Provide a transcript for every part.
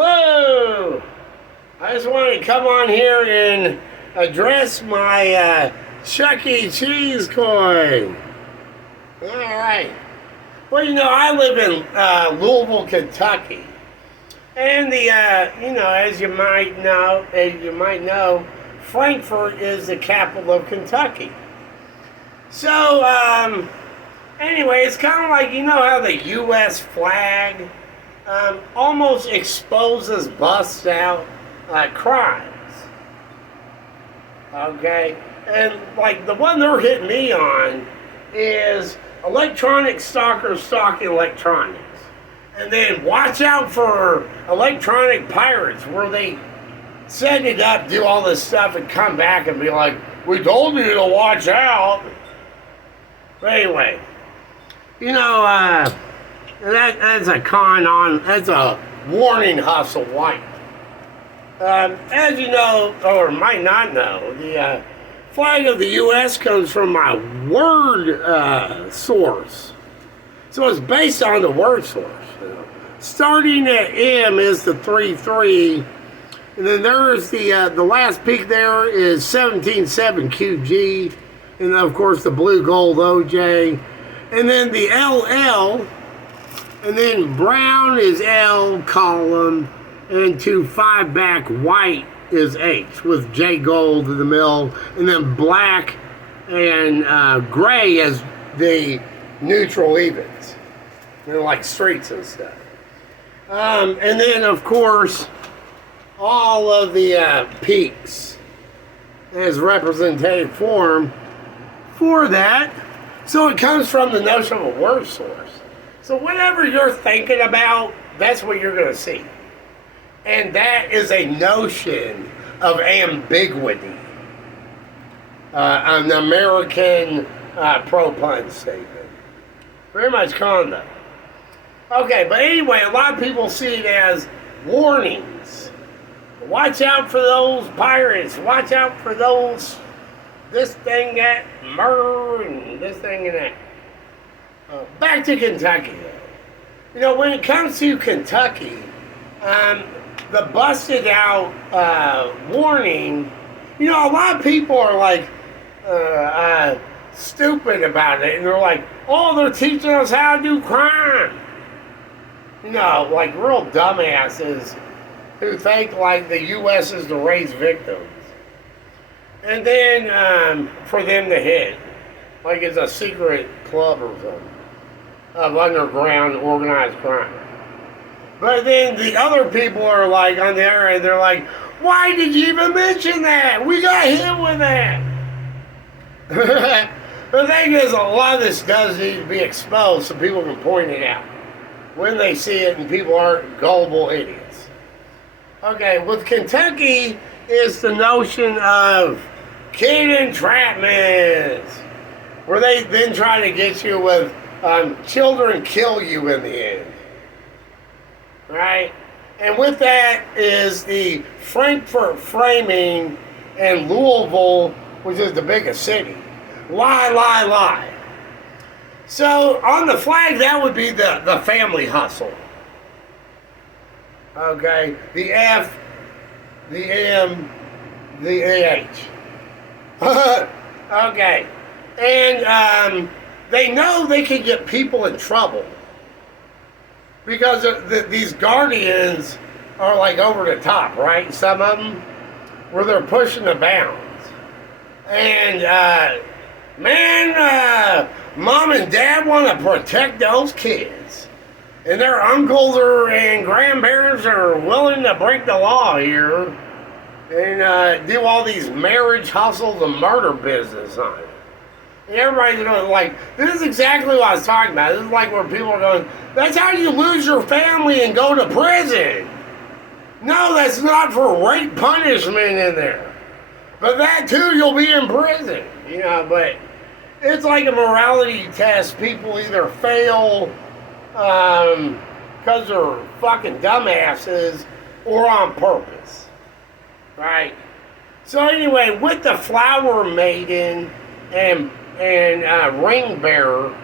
Hello! I just wanted to come on here and address my Chuck E. Cheese coin. Alright. Well, I live in Louisville, Kentucky. And as you might know, Frankfort is the capital of Kentucky. So, anyway, it's kind of like, how the U.S. flag almost exposes, busts out crimes. Okay? And, like, the one they're hitting me on is electronic stalkers stalking electronics. And then watch out for electronic pirates where they set it up, do all this stuff, and come back and be like, we told you to watch out. But anyway, that's a that's a warning hustle white. As you know, or might not know, the flag of the U.S. comes from my word source. So it's based on the word source. Starting at M is the 3-3, and then there's the last peak there is 17.7 QG, and then of course the blue gold OJ, and then the LL, and then brown is L column, and to 5 back white is H with J gold in the middle, and then black and gray as the neutral evens. They're like streets and stuff. And then, of course, all of the peaks as representative form for that. So it comes from the notion of a word source. So whatever you're thinking about, that's what you're going to see. And that is a notion of ambiguity. An American pro-pun statement. Very much condo. Okay, but anyway, a lot of people see it as warnings. Watch out for those pirates. Watch out for those, this thing, that, murder, and this thing and that. Back to Kentucky, though. When it comes to Kentucky, the busted out warning, a lot of people are like stupid about it. And they're like, oh, they're teaching us how to do crime. Like real dumbasses who think like the U.S. is to raise victims. And then for them to hit, like it's a secret club or something of underground organized crime. But then the other people are like on the other end, they're like, why did you even mention that? We got hit with that. The thing is, a lot of this does need to be exposed so people can point it out when they see it and people aren't gullible idiots. Okay, with Kentucky is the notion of kid entrapment, where they then try to get you with children kill you in the end. Right? And with that is the Frankfort framing and Louisville, which is the biggest city. Lie. So on the flag, that would be the family hustle. Okay, the F, the M, the AH. Okay, and they know they can get people in trouble because these guardians are like over the top, right? Some of them, where they're pushing the bounds. And mom and dad want to protect those kids. And their uncles and grandparents are willing to break the law here and do all these marriage hustles and murder business on it. And everybody's going like, this is exactly what I was talking about. This is like where people are going, that's how you lose your family and go to prison. No, that's not for rape punishment in there. But that too, you'll be in prison. But it's like a morality test. People either fail because they're fucking dumbasses or on purpose. Right? So anyway, with the flower maiden and ring bearer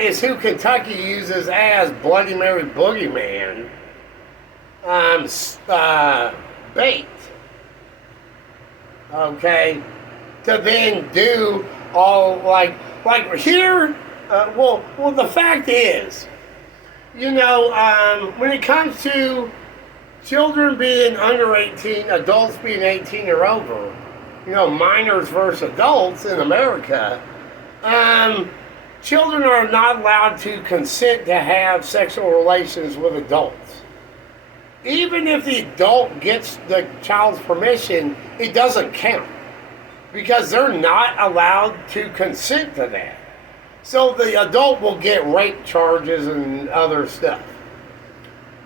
is who Kentucky uses as Bloody Mary Boogeyman. bait, okay, to then do all like here. Well, the fact is, when it comes to children being under 18, adults being 18 or over, minors versus adults in America, children are not allowed to consent to have sexual relations with adults. Even if the adult gets the child's permission, it doesn't count because they're not allowed to consent to that. So the adult will get rape charges and other stuff.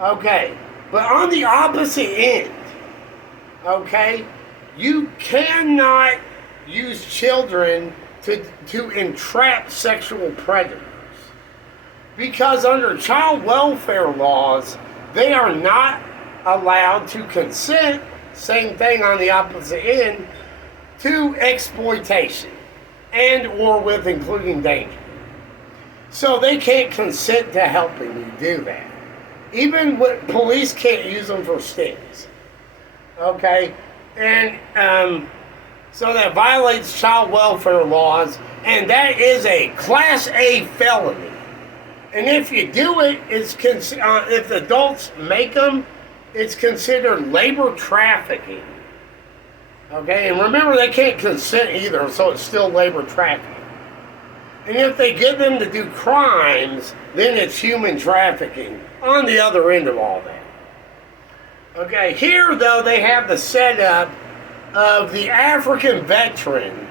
Okay, but on the opposite end, okay, you cannot use children to entrap sexual predators. Because under child welfare laws, they are not allowed to consent, same thing on the opposite end, to exploitation and or with including danger. So they can't consent to helping you do that. Even when police can't use them for stings. Okay? And so that violates child welfare laws, and that is a Class A felony. And if you do it, if the adults make them, it's considered labor trafficking. Okay, and remember they can't consent either, so it's still labor trafficking. And if they get them to do crimes, then it's human trafficking on the other end of all that. Okay, here though they have the setup of the African veteran,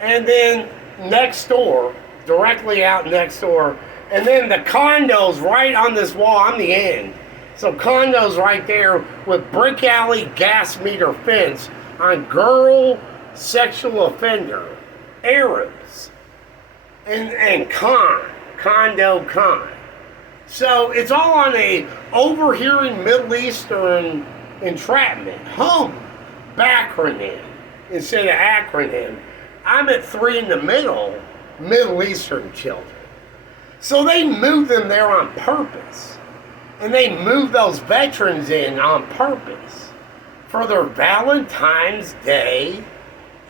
and then next door, directly out next door, and then the condos right on this wall on the end. So condos right there with brick alley gas meter fence on girl sexual offender Arabs and condo con. So it's all on a overhearing Middle Eastern entrapment. Backronym instead of acronym. I'm at 3 in the middle, Middle Eastern children. So they move them there on purpose. And they move those veterans in on purpose for their Valentine's Day,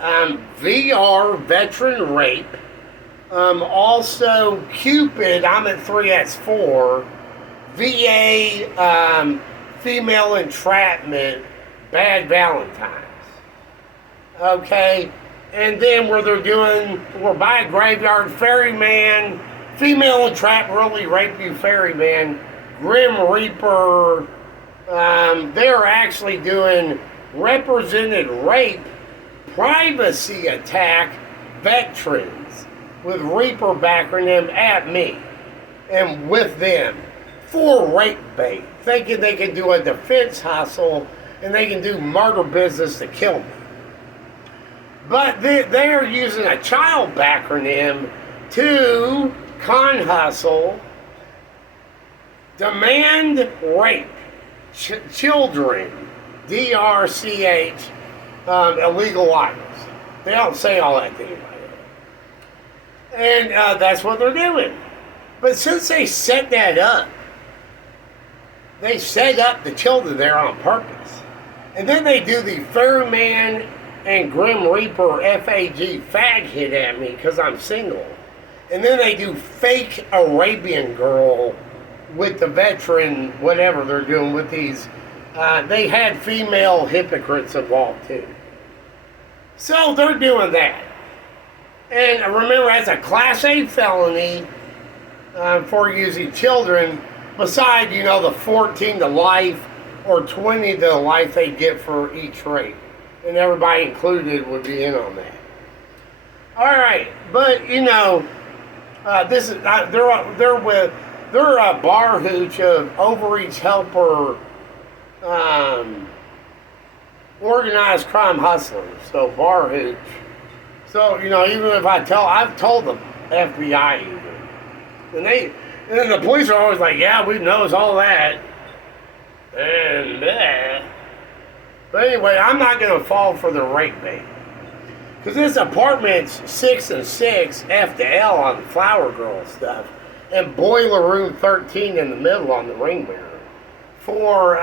VR veteran rape, also Cupid, I'm at 3, that's 4, VA female entrapment, bad Valentines. Okay? And then we're by a graveyard, ferryman, female entrapment, really rape you, ferryman, Grim Reaper, they're actually doing represented rape, privacy attack veterans with Reaper backronym at me and with them for rape bait, thinking they can do a defense hustle and they can do murder business to kill me. But they're using a child backronym to con hustle, demand rape, children, DRCH, illegal items. They don't say all that to anybody. And that's what they're doing. But since they set that up, they set up the children there on purpose. And then they do the Ferryman and Grim Reaper FAG fag hit at me because I'm single. And then they do fake Arabian girl with the veteran, whatever they're doing with these. They had female hypocrites involved too. So they're doing that. And remember, that's a Class A felony for using children, beside, the 14 to life or 20 to life they get for each rape. And everybody included would be in on that. All right, but this is they're a bar hooch of overreach helper, organized crime hustlers. So bar hooch. So even if I've told them FBI even, and then the police are always like, yeah, we knows all that, and but anyway, I'm not gonna fall for the rape bait. Because this apartment's 6 and 6, F to L on the Flower Girl stuff, and Boiler Room 13 in the middle on the Ring Mirror. for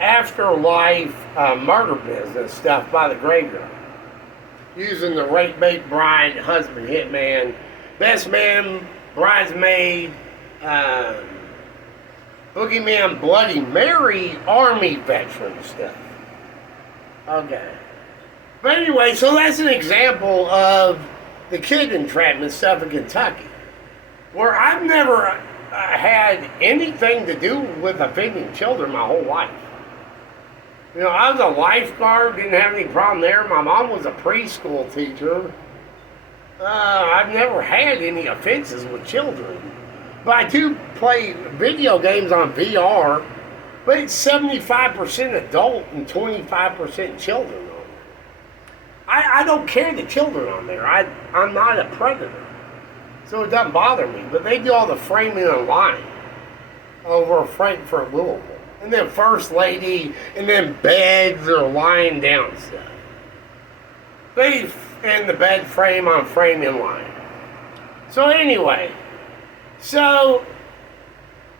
afterlife murder business stuff by the graveyard. Using the rape bait bride, husband, hitman, best man, bridesmaid, boogeyman, Bloody Mary, army veteran stuff. Okay. But anyway, so that's an example of the kid entrapment stuff in Kentucky, where I've never had anything to do with offending children my whole life. You know, I was a lifeguard, didn't have any problem there. My mom was a preschool teacher. I've never had any offenses with children. But I do play video games on VR, but it's 75% adult and 25% children on there. I don't care the children on there. I'm not a predator. So it doesn't bother me. But they do all the framing online over Frankfurt, Louisville. And then First Lady, and then beds or lying down stuff. They in the bed frame on framing line. So anyway,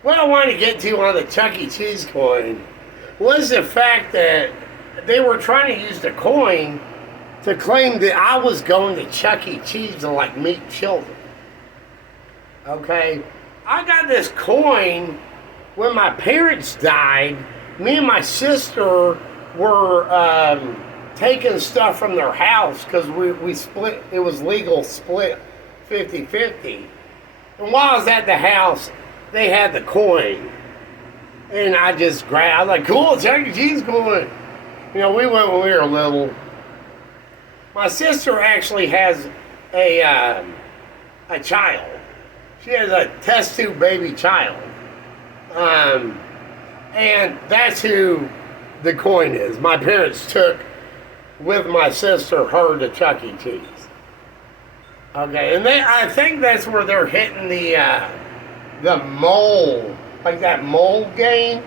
what I wanted to get to on the Chuck E. Cheese coin was the fact that they were trying to use the coin to claim that I was going to Chuck E. Cheese to like meet children. Okay? I got this coin when my parents died. Me and my sister were taking stuff from their house because we split, it was legal split 50-50. And while I was at the house, they had the coin. And I just grabbed, I was like, cool, Chuck E. Cheese coin. You know, we went when we were little. My sister actually has a child. She has a test tube baby child. And that's who the coin is. My parents took, with my sister, her to Chuck E. Cheese. Okay, and I think that's where they're hitting the mole, like that mole game,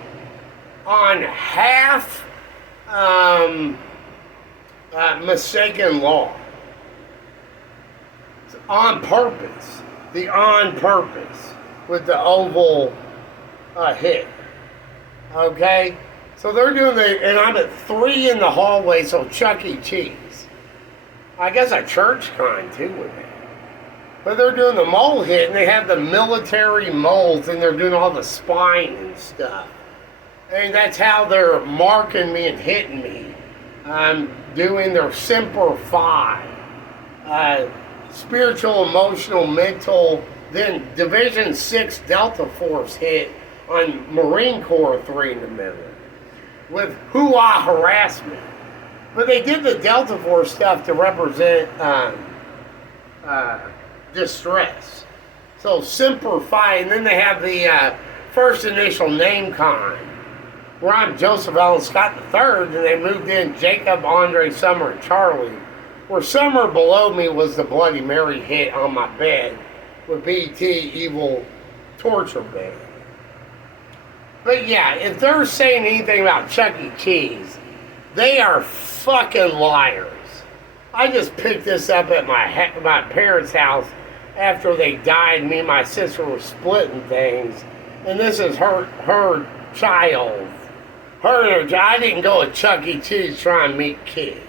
on half mistaken law. It's on purpose. The on purpose with the oval hit. Okay? So they're doing and I'm at 3 in the hallway, so Chuck E. Cheese. I guess a church kind too with it. But they're doing the mole hit, and they have the military moles, and they're doing all the spine and stuff. And that's how they're marking me and hitting me. Doing their Semper Fi. Spiritual, emotional, mental. Then Division 6 Delta Force hit on Marine Corps 3 in the middle. With hoo-ah harassment. But they did the Delta Force stuff to represent distress. So Semper Fi, and then they have the first initial name con, where I'm Joseph Allen Scott III, and they moved in Jacob, Andre, Summer, and Charlie. Where Summer below me was the Bloody Mary hit on my bed with BT Evil Torture Bed. But yeah, if they're saying anything about Chuck E. Cheese, they are fucking liars. I just picked this up at my parents' house after they died. Me and my sister were splitting things, and this is her child. I didn't go to Chuck E. Cheese trying to meet kids.